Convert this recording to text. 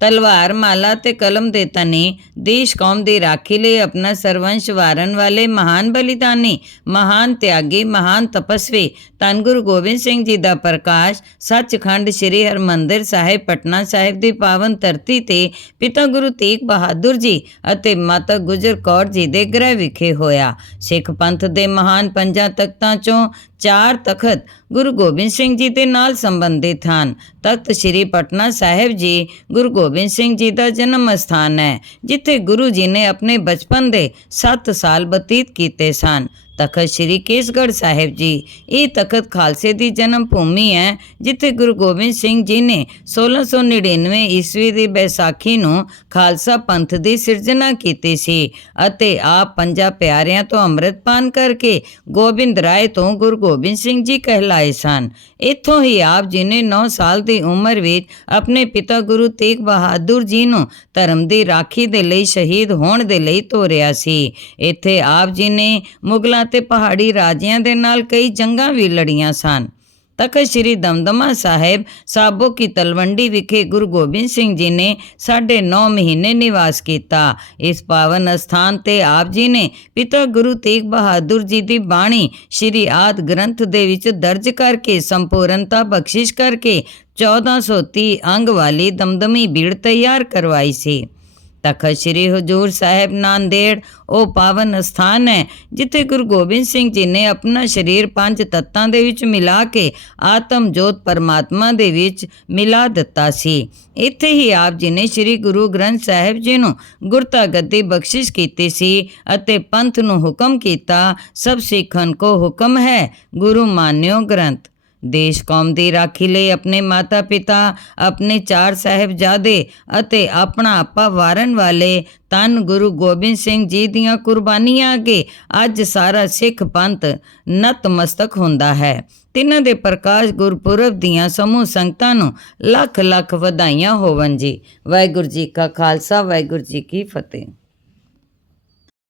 ਤਲਵਾਰ, ਮਾਲਾ ਤੇ ਕਲਮ ਦੇ ਤਨੇ, ਦੇਸ਼ ਕੌਮ ਦੀ ਰਾਖੀ ਲਈ ਆਪਣਾ ਸਰਵੰਸ਼ ਵਾਰਨ ਵਾਲੇ ਮਹਾਨ ਬਲੀਦਾਨੀ, ਮਹਾਨ ਤਿਆਗੀ, ਮਹਾਨ ਤਪਸਵੀ, ਧੰਨ ਗੁਰੂ ਗੋਬਿੰਦ ਸਿੰਘ ਜੀ ਦਾ ਪ੍ਰਕਾਸ਼, ਸੱਚਖੰਡ ਸ੍ਰੀ ਹਰਮੰਦਰ ਸਾਹਿਬ, ਪਟਨਾ ਸਾਹਿਬ ਦੀ ਪਾਵਨ ਧਰਤੀ ਤੇ ਪਿਤਾ ਗੁਰੂ ਤੇਗ ਬਹਾਦਰ ਜੀ ਅਤੇ ਮਾਤਾ ਗੁਜਰ ਕੌਰ ਜੀ ਦੇ ਗ੍ਰਹਿ ਵਿਖੇ ਹੋਇਆ। ਸਿੱਖ ਪੰਥ ਦੇ ਮਹਾਨ ਪੰਜਾਂ ਤਖਤਾਂ ਚੋਂ ਚਾਰ ਤਖਤ ਗੁਰੂ ਗੋਬਿੰਦ ਸਿੰਘ ਜੀ ਦੇ ਨਾਲ ਸੰਬੰਧਿਤ ਹਨ। ਤਖਤ ਸ੍ਰੀ ਪਟਨਾ ਸਾਹਿਬ ਜੀ, ਗੁਰੂ ਗੋਬਿੰਦ ਸਿੰਘ ਜੀ ਦਾ ਜਨਮ ਸਥਾਨ ਹੈ, ਜਿੱਥੇ ਗੁਰੂ ਜੀ ਨੇ ਆਪਣੇ ਬਚਪਨ ਦੇ 7 ਸਾਲ ਬਤੀਤ ਕੀਤੇ ਸਨ। ਤਖਤ ਸ੍ਰੀ ਕੇਸਗੜ੍ਹ ਸਾਹਿਬ ਜੀ। ਇਹ ਤਖਤ ਖਾਲਸੇ ਦੀ ਜਨਮ ਭੂਮੀ ਹੈ, ਜਿੱਥੇ ਗੁਰੂ ਗੋਬਿੰਦ ਸਿੰਘ ਜੀ ਨੇ 1699 ਈਸਵੀ ਦੀ ਬੈਸਾਖੀ ਨੂੰ ਖਾਲਸਾ ਪੰਥ ਦੀ ਸਿਰਜਣਾ ਕੀਤੀ ਸੀ ਅਤੇ ਆਪ ਪੰਜਾਂ ਪਿਆਰਿਆਂ ਤੋਂ ਅੰਮ੍ਰਿਤਪਾਨ ਕਰਕੇ ਗੋਬਿੰਦ ਰਾਏ ਤੋਂ ਗੁਰੂ ਗੋਬਿੰਦ ਸਿੰਘ ਜੀ ਕਹਿਲਾਏ ਸਨ। ਇੱਥੋਂ ਹੀ ਆਪ ਜੀ ਨੇ 9 ਸਾਲ ਦੀ ਉਮਰ ਵਿੱਚ ਆਪਣੇ ਪਿਤਾ ਗੁਰੂ ਤੇਗ ਬਹਾਦਰ ਜੀ ਨੂੰ ਧਰਮ ਦੀ ਰਾਖੀ ਦੇ ਲਈ ਸ਼ਹੀਦ ਹੋਣ ਦੇ ਲਈ ਤੋਰਿਆ ਸੀ। ਇੱਥੇ ਆਪ ਜੀ ਨੇ ਮੁਗਲਾਂ ਤੇ ਪਹਾੜੀ ਰਾਜਿਆਂ ਦੇ ਨਾਲ ਕਈ ਜੰਗਾਂ ਵੀ ਲੜੀਆਂ ਸਨ। ਤਖਤ ਸ੍ਰੀ ਦਮਦਮਾ ਸਾਹਿਬ ਸਾਬੋ ਕੀ ਤਲਵੰਡੀ ਵਿਖੇ ਗੁਰੂ ਗੋਬਿੰਦ ਸਿੰਘ ਜੀ ਨੇ ਸਾਢੇ 9 ਮਹੀਨੇ ਨਿਵਾਸ ਕੀਤਾ। ਇਸ ਪਾਵਨ ਸਥਾਨ ਤੇ ਆਪ ਜੀ ਨੇ ਪਿਤਾ ਗੁਰੂ ਤੇਗ ਬਹਾਦਰ ਜੀ ਦੀ ਬਾਣੀ ਸ੍ਰੀ ਆਦ ਗ੍ਰੰਥ ਦੇ ਵਿੱਚ ਦਰਜ ਕਰਕੇ ਸੰਪੂਰਨਤਾ ਬਖਸ਼ਿਸ਼ ਕਰਕੇ 1430 ਅੰਗ ਵਾਲੀ ਦਮਦਮੀ ਬੀੜ ਤਿਆਰ ਕਰਵਾਈ ਸੀ। ਤਖਤ ਸ੍ਰੀ ਹਜੂਰ ਸਾਹਿਬ ਨਾਂਦੇੜ, ਉਹ ਪਾਵਨ ਸਥਾਨ ਹੈ, ਜਿੱਥੇ ਗੁਰੂ ਗੋਬਿੰਦ ਸਿੰਘ ਜੀ ਨੇ ਆਪਣਾ ਸਰੀਰ ਪੰਜ ਤੱਤਾਂ ਦੇ ਵਿੱਚ ਮਿਲਾ ਕੇ ਆਤਮ ਜੋਤ ਪਰਮਾਤਮਾ ਦੇ ਵਿੱਚ ਮਿਲਾ ਦਿੱਤਾ ਸੀ। ਇੱਥੇ ਹੀ ਆਪ ਜੀ ਨੇ ਸ੍ਰੀ ਗੁਰੂ ਗ੍ਰੰਥ ਸਾਹਿਬ ਜੀ ਨੂੰ ਗੁਰਤਾ ਗੱਦੀ ਬਖਸ਼ਿਸ਼ ਕੀਤੀ ਸੀ ਅਤੇ ਪੰਥ ਨੂੰ ਹੁਕਮ ਕੀਤਾ, ਸਭ ਸਿੱਖਨ ਕੋ ਹੁਕਮ ਹੈ, ਗੁਰੂ ਮਾਨਿਓ ਗ੍ਰੰਥ। ਦੇਸ਼ ਕੌਮ ਦੀ ਰਾਖੀ ਲਈ ਆਪਣੇ ਮਾਤਾ ਪਿਤਾ ਆਪਣੇ ਚਾਰ ਸਾਹਿਬਜ਼ਾਦੇ ਅਤੇ ਆਪਣਾ ਆਪਾ ਵਾਰਨ ਵਾਲੇ ਤਨ ਗੁਰੂ ਗੋਬਿੰਦ ਸਿੰਘ ਜੀ ਦੀਆਂ ਕੁਰਬਾਨੀਆਂ ਅੱਗੇ ਅੱਜ ਸਾਰਾ ਸਿੱਖ ਪੰਥ ਨਤਮਸਤਕ ਹੁੰਦਾ ਹੈ। ਤਿੰਨਾਂ ਦੇ ਪ੍ਰਕਾਸ਼ ਗੁਰਪੁਰਬ ਦੀਆਂ ਸਮੂਹ ਸੰਗਤਾਂ ਨੂੰ ਲੱਖ ਲੱਖ ਵਧਾਈਆਂ ਹੋਵਨ ਜੀ। ਵਾਹਿਗੁਰੂ ਜੀ ਕਾ ਖਾਲਸਾ, ਵਾਹਿਗੁਰੂ ਜੀ ਕੀ ਫਤਿਹ।